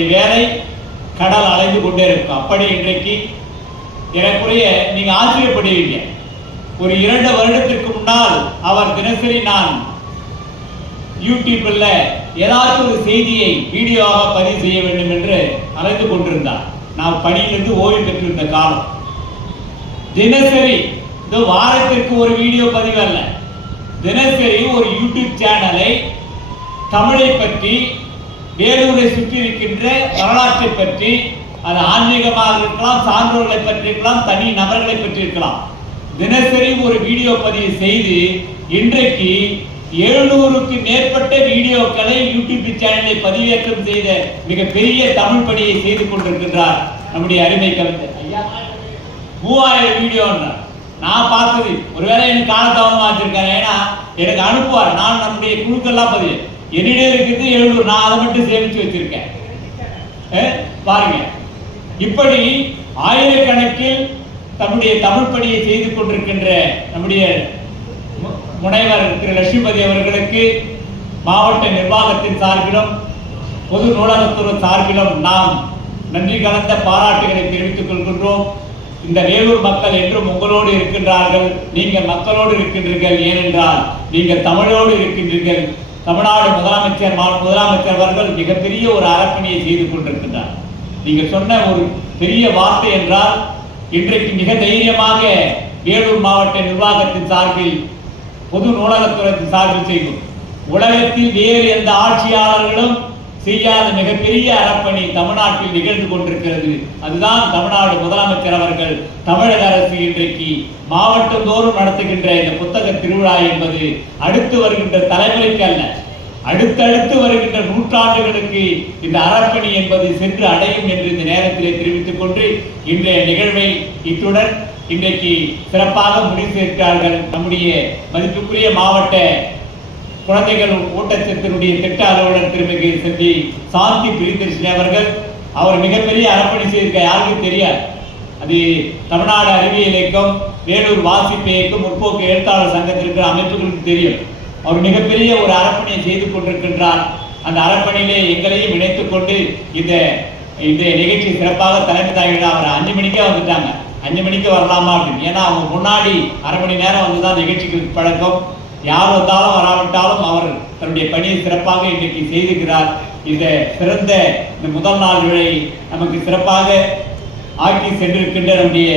வேலை கடல் அலைந்து கொண்டே இருக்கும். அப்படி இன்றைக்கு எனக்குரிய நீங்க ஆச்சரியப்படுவீங்க. ஒரு இரண்டு வருடத்திற்கு முன்னால் அவர் தினசரி நான் யூடியூப்ல ஏதாச்சும் ஒரு செய்தியை வீடியோவாக பதிவு செய்ய வேண்டும் என்று அலைந்து கொண்டிருந்தார். நான் பணியிலிருந்து ஓய்வு பெற்றிருந்த காலம். தினசரி இந்த வாரத்திற்கு ஒரு வீடியோ பதிவு அல்ல. தினசரி ஒரு யூடியூப் சேனலை தமிழை பற்றி வேலூரை சுற்றி இருக்கின்ற வரலாற்றை பற்றி அது ஆன்மீகமாக இருக்கலாம் சான்றோர்களை பற்றி இருக்கலாம் தனி நபர்களை பற்றி இருக்கலாம். தினசரி ஒரு வீடியோ பதிவு செய்து இன்றைக்கு எழுநூறுக்கு மேற்பட்ட வீடியோக்களை யூடியூப் சேனலை பதிவேற்றம் செய்த மிகப்பெரிய தமிழ் பணியை செய்து கொண்டிருக்கின்றார் நம்முடைய அருமை கவிஞர். ஐயா. மூவாயிரம் வீடியோன்றார் நான் பார்த்தது. ஒருவேளை எனக்கு காலதாமதமா வச்சிருக்காரு ஏன்னா எனக்கு அனுப்புவார். நான் நம்முடைய குழுக்கெல்லாம் பதிவு என்னிடே இருக்குது எழுநூறு. நான் அதை மட்டும் சேமித்து வச்சிருக்கேன். பாருங்க. இப்படி ஆயிரக்கணக்கில் தம்முடைய தமிழ் பணியை செய்து கொண்டிருக்கின்ற நம்முடைய மு- முனைவர் திரு லட்சுமிபதி அவர்களுக்கு மாவட்ட நிர்வாகத்தின் சார்பிலும் பொது நூலகத்துறை சார்பிலும் நாம் நன்றி கலந்த பாராட்டுகளை தெரிவித்துக் கொள்கின்றோம். இந்த வேலூர் மக்கள் என்றும் உங்களோடு இருக்கின்றார்கள். நீங்கள் மக்களோடு இருக்கின்றீர்கள். ஏனென்றால் நீங்கள் தமிழோடு இருக்கின்றீர்கள். தமிழ்நாடு முதலமைச்சர் முதலமைச்சர் அவர்கள் மிகப்பெரிய ஒரு அரப்பணியை செய்து கொண்டிருக்கின்றார் நீங்கள் சொன்ன ஒரு பெரிய வார்த்தை என்றால் இன்றைக்கு மிக தைரியமாக வேலூர் மாவட்ட நிர்வாகத்தின் சார்பில் பொது நூலகத்துறையின் சார்பில் செய்யும் உலகத்தில் வேறு எந்த ஆட்சியாளர்களும் செய்யாத மிகப்பெரிய அறப்பணி தமிழ்நாட்டில் நிகழ்ந்து கொண்டிருக்கிறது. அதுதான் தமிழ்நாடு முதலமைச்சர் அவர்கள் தமிழக அரசு இன்றைக்கு மாவட்டந்தோறும் நடத்துகின்ற இந்த புத்தக திருவிழா என்பது அடுத்து வருகின்ற தலைமுறைக்கு அல்ல அடுத்தடுத்து வருகின்ற நூற்றாண்டுகளுக்கு இந்த அறப்பணி என்பது சென்று அடையும் என்று இந்த நேரத்திலே தெரிவித்துக் கொண்டு இன்றைய நிகழ்வை இத்துடன் இன்றைக்கு சிறப்பாக முடிவு சேர்க்கிறார்கள் நம்முடைய மதிப்புக்குரிய மாவட்ட குழந்தைகள் ஊட்டச்சத்தினுடைய திட்ட அலுவலர் திருமிகு செல்வி சாந்தி பிரிதர்ஷினி அவர்கள். அவர் மிகப்பெரிய அரப்பணி செய்திருக்க யாருக்கும் தெரியாது. அது தமிழ்நாடு அறிவியல் இயக்கம் வேலூர் வாசிப்பு இயக்கம் முற்போக்கு எழுத்தாளர் சங்கத்திற்கு அமைப்புகளுக்கு தெரியும். அவர் மிகப்பெரிய ஒரு அரப்பணியை செய்து கொண்டிருக்கின்றார். அந்த அரப்பணியிலே எங்களையும் இணைத்துக் கொண்டு இந்த இந்த நிகழ்ச்சி சிறப்பாக தலைமை தாங்கிட அவர் அஞ்சு மணிக்கே வந்துட்டாங்க. அஞ்சு மணிக்கு வரலாமா அப்படின்னு. ஏன்னா அவங்க முன்னாடி அரை மணி நேரம் வந்து தான் நிகழ்ச்சிக்கு பழக்கம். யார் வந்தாலும் வராவிட்டாலும் தன்னுடைய பணியை சிறப்பாக இன்றைக்கு செய்திருக்கிறார். இந்த சிறந்த இந்த முதல் நாள் விழை நமக்கு சிறப்பாக ஆக்கி சென்றிருக்கின்ற நம்முடைய